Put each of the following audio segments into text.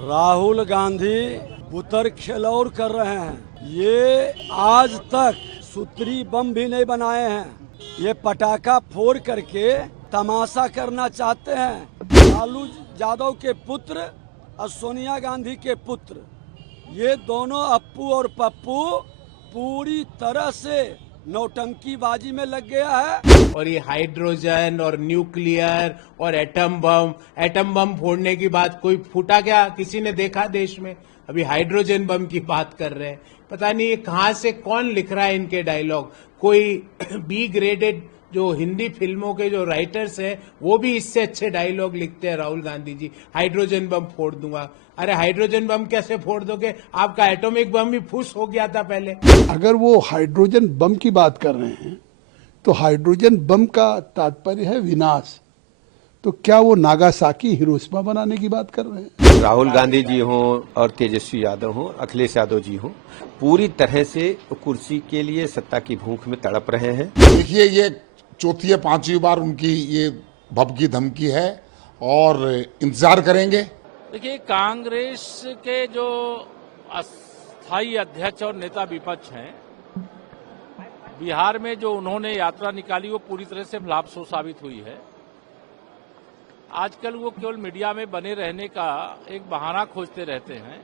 राहुल गांधी बुतरखेलौर कर रहे हैं। ये आज तक सूत्री बम भी नहीं बनाए हैं। ये पटाखा फोड़ करके तमाशा करना चाहते हैं। लालू यादव के पुत्र और सोनिया गांधी के पुत्र, ये दोनों अप्पू और पप्पू पूरी तरह से नौटंकीबाजी में लग गया है। और ये हाइड्रोजन और न्यूक्लियर और एटम बम फोड़ने की बात कोई फूटा क्या किसी ने देखा देश में? अभी हाइड्रोजन बम की बात कर रहे हैं। पता नहीं ये कहां से कौन लिख रहा है इनके डायलॉग। कोई बी ग्रेडेड जो हिंदी फिल्मों के जो राइटर्स हैं वो भी इससे अच्छे डायलॉग लिखते हैं। राहुल गांधी जी हाइड्रोजन बम फोड़ दूंगा। अरे हाइड्रोजन बम कैसे फोड़ दोगे? आपका एटॉमिक बम भी फुस हो गया था पहले। अगर वो हाइड्रोजन बम की बात कर रहे हैं तो हाइड्रोजन बम का तात्पर्य है विनाश। तो क्या वो नागासाकी हिरोशिमा बनाने की बात कर रहे हैं? राहुल गांधी जी हों और तेजस्वी यादव हों, अखिलेश यादव जी हों, पूरी तरह से कुर्सी के लिए सत्ता की भूख में तड़प रहे हैं। देखिए, ये चौथी या पांचवी बार उनकी ये भभकी धमकी है और इंतजार करेंगे। देखिए, कांग्रेस के जो अस्थायी अध्यक्ष और नेता विपक्ष हैं, बिहार में जो उन्होंने यात्रा निकाली वो पूरी तरह से फ्लॉप साबित हुई है। आजकल वो केवल मीडिया में बने रहने का एक बहाना खोजते रहते हैं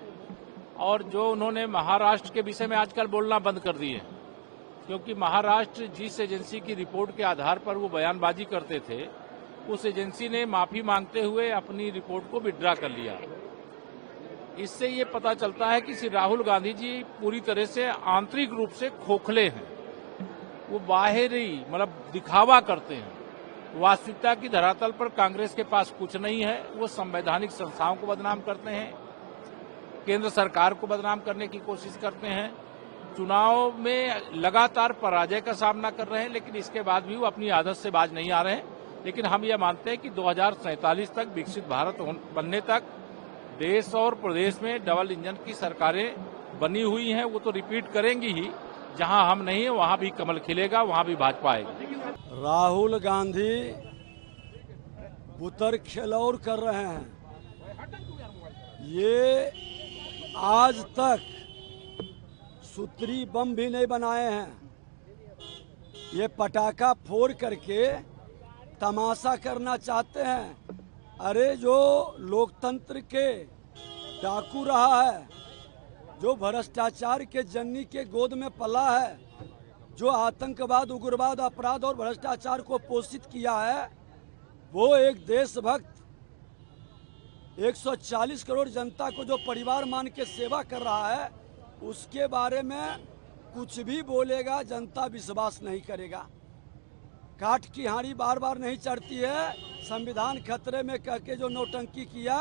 और जो उन्होंने महाराष्ट्र के विषय में आजकल बोलना बंद कर दिए, क्योंकि महाराष्ट्र जिस एजेंसी की रिपोर्ट के आधार पर वो बयानबाजी करते थे, उस एजेंसी ने माफी मांगते हुए अपनी रिपोर्ट को विड्रा कर लिया। इससे ये पता चलता है कि श्री राहुल गांधी जी पूरी तरह से आंतरिक रूप से खोखले हैं। वो बाहरी मतलब दिखावा करते हैं। वास्तविकता की धरातल पर कांग्रेस के पास कुछ नहीं है। वो संवैधानिक संस्थाओं को बदनाम करते हैं, केंद्र सरकार को बदनाम करने की कोशिश करते हैं, चुनाव में लगातार पराजय का सामना कर रहे हैं, लेकिन इसके बाद भी वो अपनी आदत से बाज नहीं आ रहे हैं। लेकिन हम ये मानते हैं कि 2047 तक विकसित भारत बनने तक देश और प्रदेश में डबल इंजन की सरकारें बनी हुई हैं। वो तो रिपीट करेंगी ही। जहां हम नहीं है वहां भी कमल खिलेगा, वहां भी भाजपा आएगी। राहुल गांधी बुतरखेलौर कर रहे हैं। ये आज तक सूत्री बम भी नहीं बनाए हैं। ये पटाखा फोड़ करके तमाशा करना चाहते हैं। अरे जो लोकतंत्र के डाकू रहा है, जो भ्रष्टाचार के जन्नी के गोद में पला है, जो आतंकवाद, उग्रवाद, अपराध और भ्रष्टाचार को पोषित किया है, वो एक देशभक्त 140 करोड़ जनता को जो परिवार मान के सेवा कर रहा है, उसके बारे में कुछ भी बोलेगा जनता विश्वास नहीं करेगा। काठ की हांडी बार बार नहीं चढ़ती है। संविधान खतरे में कह के जो नौटंकी किया,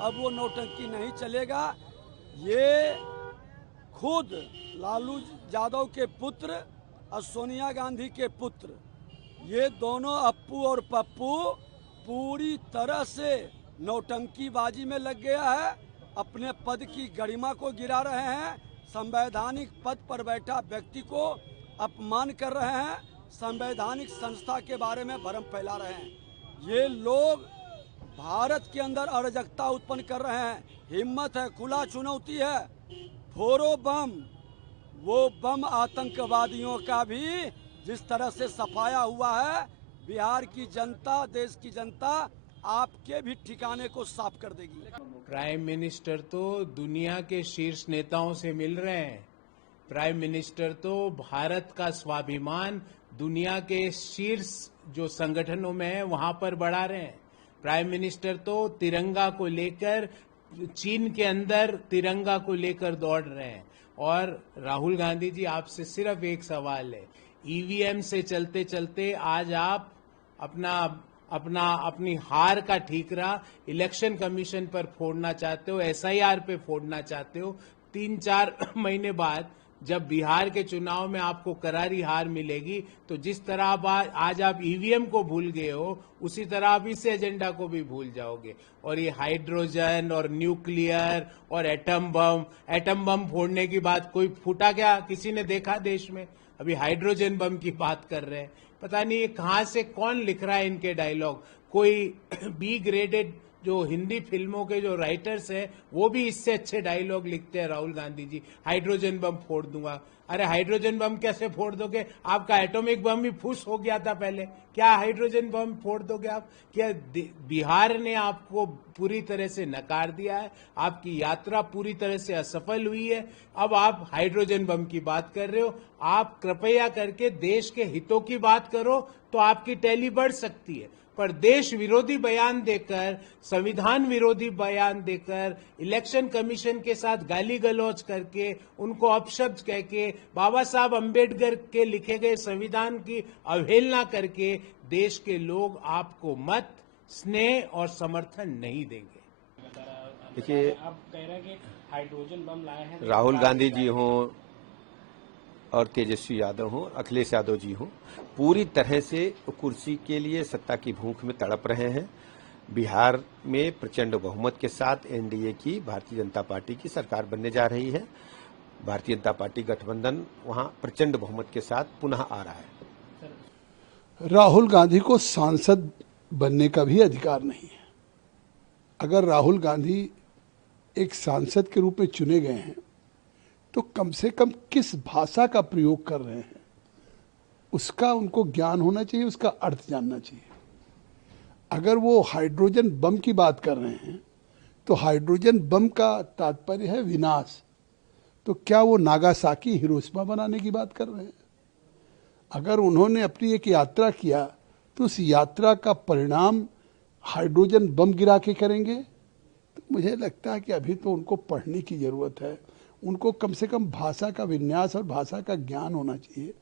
अब वो नौटंकी नहीं चलेगा। ये खुद लालू यादव के पुत्र और सोनिया गांधी के पुत्र, ये दोनों अप्पू और पप्पू पूरी तरह से नौटंकीबाजी में लग गया है। अपने पद की गरिमा को गिरा रहे हैं, संवैधानिक पद पर बैठा व्यक्ति को अपमान कर रहे हैं, संवैधानिक संस्था के बारे में भ्रम फैला रहे हैं। ये लोग भारत के अंदर अराजकता उत्पन्न कर रहे हैं। हिम्मत है, खुला चुनौती है, फोड़ो बम। वो बम आतंकवादियों का भी जिस तरह से सफाया हुआ है, बिहार की जनता, देश की जनता आपके भी ठिकाने को साफ कर देगी। प्राइम मिनिस्टर तो दुनिया के शीर्ष नेताओं से मिल रहे हैं। प्राइम मिनिस्टर तो भारत का स्वाभिमान दुनिया के शीर्ष जो संगठनों में है वहां पर बढ़ा रहे हैं। प्राइम मिनिस्टर तो तिरंगा को लेकर चीन के अंदर तिरंगा को लेकर दौड़ रहे हैं। और राहुल गांधी जी, आपसे सिर्फ एक सवाल है, ईवीएम से चलते चलते आज आप अपनी हार का ठीकरा इलेक्शन कमीशन पर फोड़ना चाहते हो, एसआईआर पे फोड़ना चाहते हो। 3-4 महीने बाद जब बिहार के चुनाव में आपको करारी हार मिलेगी, तो जिस तरह आज आप ईवीएम को भूल गए हो, उसी तरह आप इस एजेंडा को भी भूल जाओगे। और ये हाइड्रोजन और न्यूक्लियर और एटम बम फोड़ने की बात कोई फूटा क्या किसी ने देखा देश में? अभी हाइड्रोजन बम की बात कर रहे हैं। पता नहीं ये कहां से कौन लिख रहा है इनके डायलॉग। कोई बी ग्रेडेड जो हिंदी फिल्मों के जो राइटर्स हैं वो भी इससे अच्छे डायलॉग लिखते हैं। राहुल गांधी जी हाइड्रोजन बम फोड़ दूंगा, अरे हाइड्रोजन बम कैसे फोड़ दोगे? आपका एटॉमिक बम भी फुस हो गया था पहले, क्या हाइड्रोजन बम फोड़ दोगे आप? क्या बिहार ने आपको पूरी तरह से नकार दिया है? आपकी यात्रा पूरी तरह से असफल हुई है। अब आप हाइड्रोजन बम की बात कर रहे हो। आप कृपया करके देश के हितों की बात करो तो आपकी टैली बढ़ सकती है, पर देश विरोधी बयान देकर, संविधान विरोधी बयान देकर, इलेक्शन कमीशन के साथ गाली गलौज करके, उनको अपशब्द कह के, बाबा साहब अंबेडकर के लिखे गए संविधान की अवहेलना करके देश के लोग आपको मत, स्नेह और समर्थन नहीं देंगे। देखिए, आप कह रहे हैं कि हाइड्रोजन बम लाए हैं, राहुल गांधी जी हों और तेजस्वी यादव हों, अखिलेश यादव जी हों, पूरी तरह से कुर्सी के लिए सत्ता की भूख में तड़प रहे हैं। बिहार में प्रचंड बहुमत के साथ एनडीए की, भारतीय जनता पार्टी की सरकार बनने जा रही है। भारतीय जनता पार्टी गठबंधन वहां प्रचंड बहुमत के साथ पुनः आ रहा है। राहुल गांधी को सांसद बनने का भी अधिकार नहीं है। अगर राहुल गांधी एक सांसद के रूप में चुने गए हैं तो कम से कम किस भाषा का प्रयोग कर रहे हैं उसका उनको ज्ञान होना चाहिए, उसका अर्थ जानना चाहिए। अगर वो हाइड्रोजन बम की बात कर रहे हैं तो हाइड्रोजन बम का तात्पर्य है विनाश। तो क्या वो नागासाकी हिरोशिमा बनाने की बात कर रहे हैं? अगर उन्होंने अपनी एक यात्रा किया तो उस यात्रा का परिणाम हाइड्रोजन बम गिरा के करेंगे? तो मुझे लगता है कि अभी तो उनको पढ़ने की जरूरत है। उनको कम से कम भाषा का विन्यास और भाषा का ज्ञान होना चाहिए।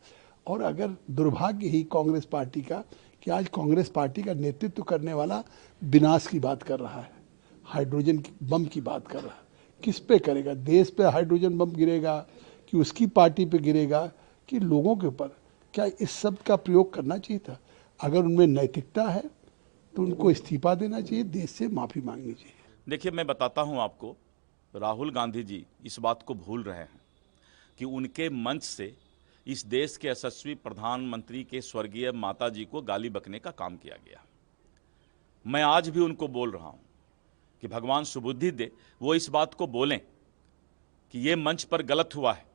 और अगर दुर्भाग्य ही कांग्रेस पार्टी का कि आज कांग्रेस पार्टी का नेतृत्व करने वाला विनाश की बात कर रहा है, हाइड्रोजन बम की बात कर रहा है। किस पे करेगा? देश पे हाइड्रोजन बम गिरेगा कि उसकी पार्टी पे गिरेगा कि लोगों के ऊपर? क्या इस शब्द का प्रयोग करना चाहिए था? अगर उनमें नैतिकता है तो उनको इस्तीफा देना चाहिए, देश से माफी मांगनी चाहिए। देखिए, मैं बताता हूं आपको, राहुल गांधी जी इस बात को भूल रहे हैं कि उनके मंच से इस देश के यशस्वी प्रधानमंत्री के स्वर्गीय माता जी को गाली बकने का काम किया गया। मैं आज भी उनको बोल रहा हूं कि भगवान सुबुद्धि दे, वो इस बात को बोलें कि ये मंच पर गलत हुआ है।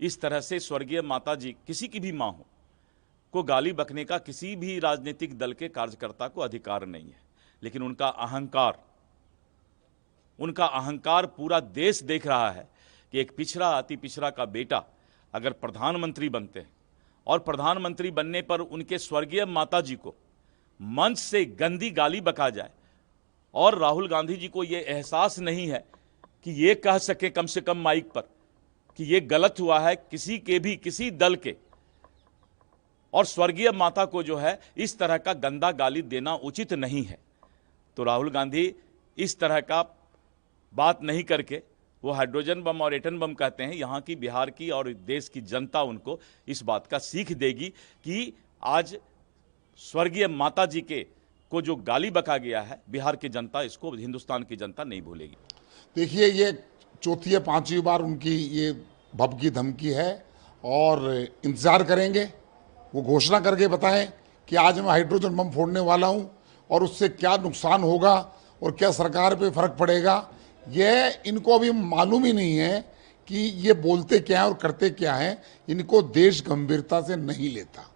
इस तरह से स्वर्गीय माता जी, किसी की भी मां हो, को गाली बकने का किसी भी राजनीतिक दल के कार्यकर्ता को अधिकार नहीं है। लेकिन उनका अहंकार पूरा देश देख रहा है कि एक पिछड़ा, अति पिछड़ा का बेटा अगर प्रधानमंत्री बनते हैं और प्रधानमंत्री बनने पर उनके स्वर्गीय माता जी को मंच से गंदी गाली बका जाए और राहुल गांधी जी को यह एहसास नहीं है कि ये कह सके कम से कम माइक पर कि ये गलत हुआ है किसी के भी, किसी दल के, और स्वर्गीय माता को जो है इस तरह का गंदा गाली देना उचित नहीं है। तो राहुल गांधी इस तरह का बात नहीं करके वो हाइड्रोजन बम और एटम बम कहते हैं, यहाँ की, बिहार की और देश की जनता उनको इस बात का सीख देगी कि आज स्वर्गीय माता जी के को जो गाली बका गया है, बिहार की जनता इसको, हिंदुस्तान की जनता नहीं भूलेगी। देखिए, ये चौथी या पांचवी बार उनकी ये भभकी धमकी है और इंतजार करेंगे वो घोषणा करके बताएं कि आज मैं हाइड्रोजन बम फोड़ने वाला हूं और उससे क्या नुकसान होगा और क्या सरकार पे फर्क पड़ेगा। ये इनको अभी मालूम ही नहीं है कि ये बोलते क्या है और करते क्या है। इनको देश गंभीरता से नहीं लेता।